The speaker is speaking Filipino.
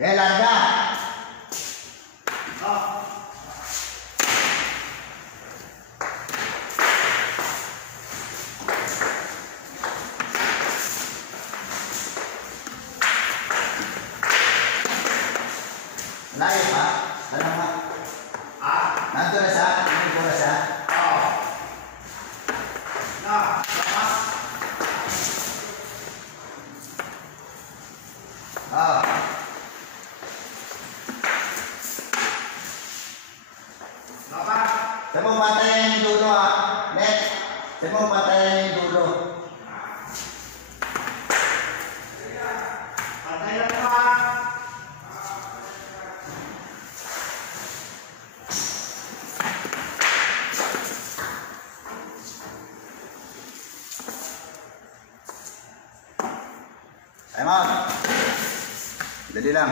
Eh, larga. Layo pa? Ano pa? Nandun na sa? Nandun ko na sa? Sa mo patayan yung dulo Next. Sa mo patayan yung dulo. Patayan pa. Ay, ma'am. Dali lang.